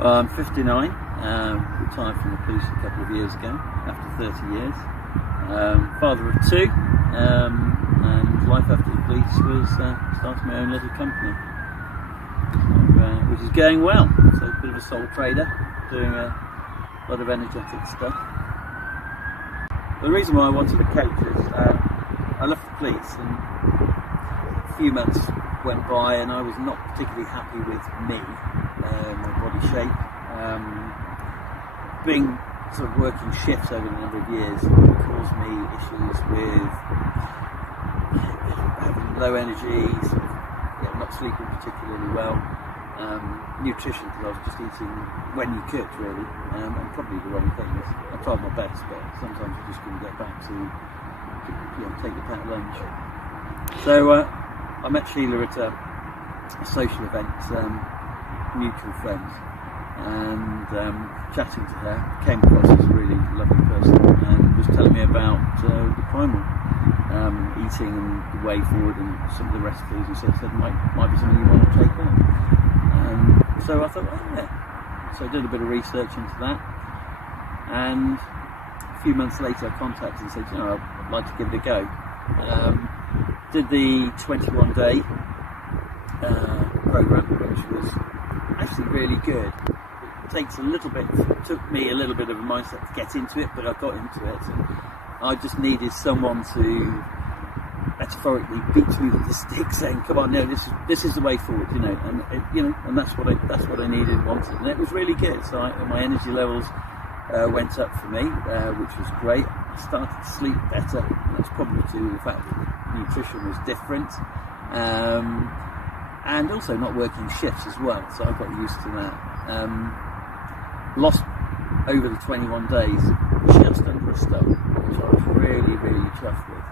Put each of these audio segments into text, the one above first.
I'm 59, retired from the police a couple of years ago, after 30 years. Father of two, and life after the police was starting my own little company, which is going well. So a bit of a sole trader, doing a lot of energetic stuff. The reason why I wanted a coach is I left the police, and a few months went by and I was not particularly happy with me, my body shape. Being sort of working shifts over a number of years caused me issues with having low energy, sort of, not sleeping particularly well, nutrition, because I was just eating when you could really, and probably the wrong things. I tried my best, but sometimes I just couldn't get back to take the packed lunch. So I met Sheila at a social event, mutual friends, and chatting to her, came across as a really lovely person, and was telling me about the Primal eating and the way forward and some of the recipes, and said might be something you want to take on. So I thought, yeah. So I did a bit of research into that, and a few months later I contacted and said, I'd like to give it a go. Did the 21-day program, which was actually really good. It took me a little bit of a mindset to get into it, but I got into it, and I just needed someone to metaphorically beat me with the stick, saying, "Come on, no, this is the way forward," and that's what I needed and wanted, and it was really good. So my energy levels went up for me, which was great. I started to sleep better, and that's probably due to the fact that the nutrition was different, and also not working shifts as well, so I got used to that. Lost over the 21 days just under a stone, which I was really, really chuffed with.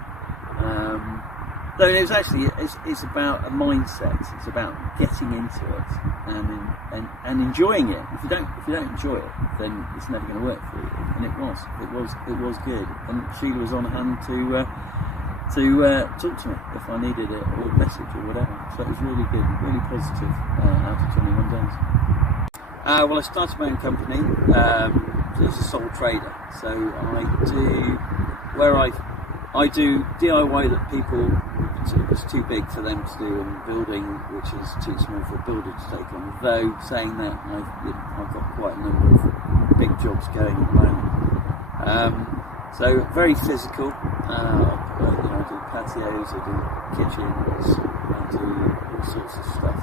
Though it's about a mindset. It's about getting into it and enjoying it. If you don't enjoy it, then it's never going to work for you. And it was good. And Sheila was on hand to talk to me if I needed it, or a message or whatever. So it was really good, really positive out of 21 days. Well, I started my own company as a sole trader. So I do DIY that people, it's too big for them to do, and building which is too small for a builder to take on. Though saying that, I've got quite a number of big jobs going at the moment. So very physical. I do patios, I do kitchens, I do all sorts of stuff.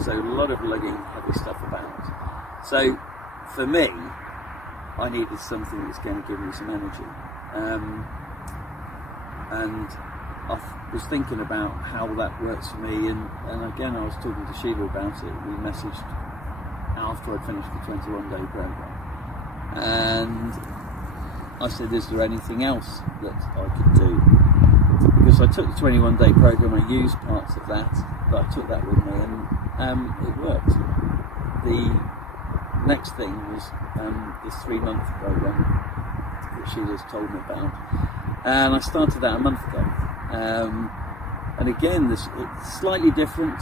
So a lot of lugging heavy stuff about. So for me, I needed something that's going to give me some energy. And I was thinking about how that works for me, and again I was talking to Sheila about it. We messaged after I'd finished the 21-day program, and I said, is there anything else that I could do? Because I took the 21-day program, I used parts of that, but I took that with me, and it worked. The next thing was this 3-month program that Sheila's told me about, and I started that a month ago. And again, it's slightly different.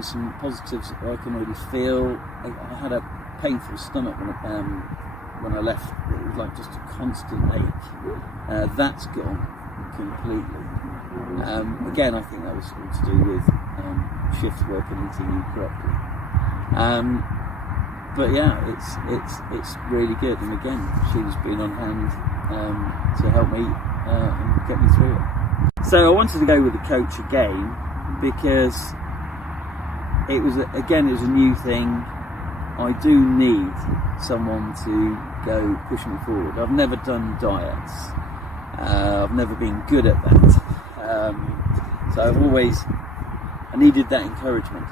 Some positives I can already feel. I had a painful stomach when I left. It was like just a constant ache. That's gone completely. Again, I think that was all to do with shift work and eating incorrectly. But yeah, it's really good. And again, she's been on hand to help me and get me through it. So I wanted to go with the coach again because it was a new thing. I do need someone to go push me forward. I've never done diets. I've never been good at that. So I needed that encouragement.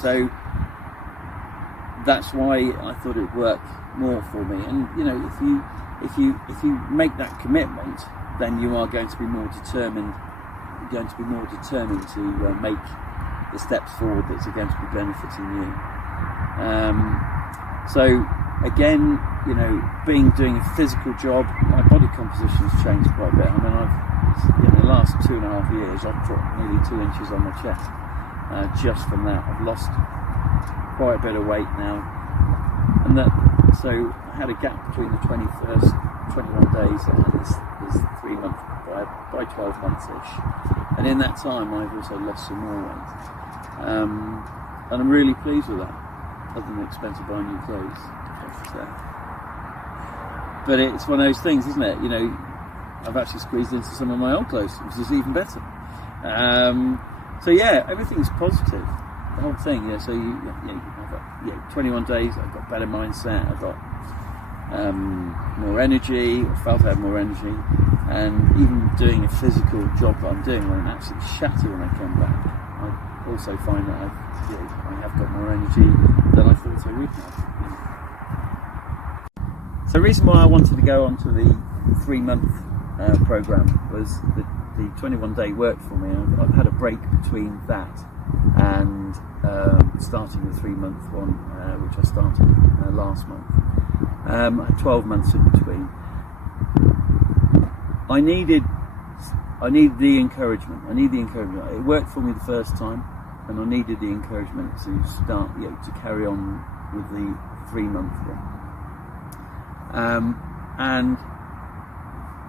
So that's why I thought it would work more for me. And if you make that commitment, then you are going to be more determined. You're going to be more determined to make the steps forward that are going to be benefiting you. So again, doing a physical job, my body composition has changed quite a bit. I mean, in the last 2.5 years, I've dropped nearly 2 inches on my chest just from that. I've lost quite a bit of weight now, and so I had a gap between the 21st 21 days and this 3 month by 12 months ish, and in that time I've also lost some more weight, and I'm really pleased with that, other than the expense of buying new clothes. But it's one of those things, isn't it? You know, I've actually squeezed into some of my old clothes, which is even better. So yeah, everything's positive, the whole thing. Yeah, so I've got 21 days. I've got better mindset. I've got more energy. I felt I had more energy, and even doing a physical job that I'm doing, I'm absolutely shattered when I come back. I also find that I have got more energy than I thought I would have. So the reason why I wanted to go on to the 3 month program was the 21 day worked for me. I've had a break between that and starting the 3 month one, which I started last month. I had 12 months in between. I needed the encouragement. It worked for me the first time, and I needed the encouragement to start, to carry on with the 3 month one. And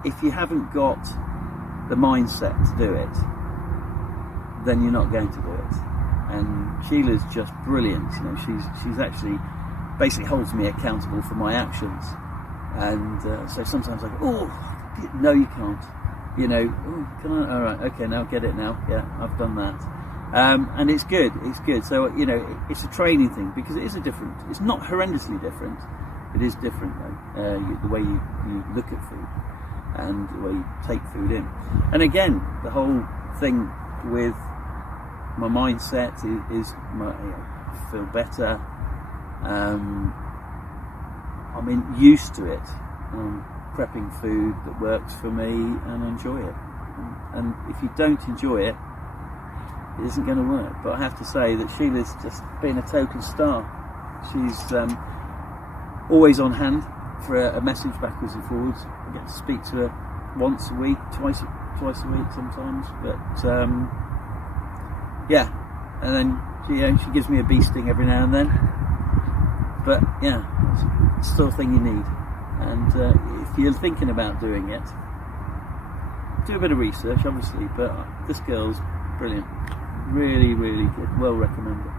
if you haven't got the mindset to do it, then you're not going to do it. And Sheila's just brilliant. You know, she's actually basically holds me accountable for my actions. And so sometimes I go, oh, no, you can't. You know, oh, can I? All right, okay, now get it now. Yeah, I've done that. And it's good. It's good. So it's a training thing, because it is it's not horrendously different. It is different though, the way you look at food and the way you take food in. And again, the whole thing with my mindset is I feel better. I'm used to it. I'm prepping food that works for me and enjoy it. And if you don't enjoy it, it isn't going to work. But I have to say that Sheila's just been a total star. She's always on hand for a message backwards and forwards. I get to speak to her once a week, twice a week sometimes. But yeah, and then she gives me a bee sting every now and then. But yeah, it's the sort of thing you need. And if you're thinking about doing it, do a bit of research, obviously. But this girl's brilliant, really, really good. Well recommended.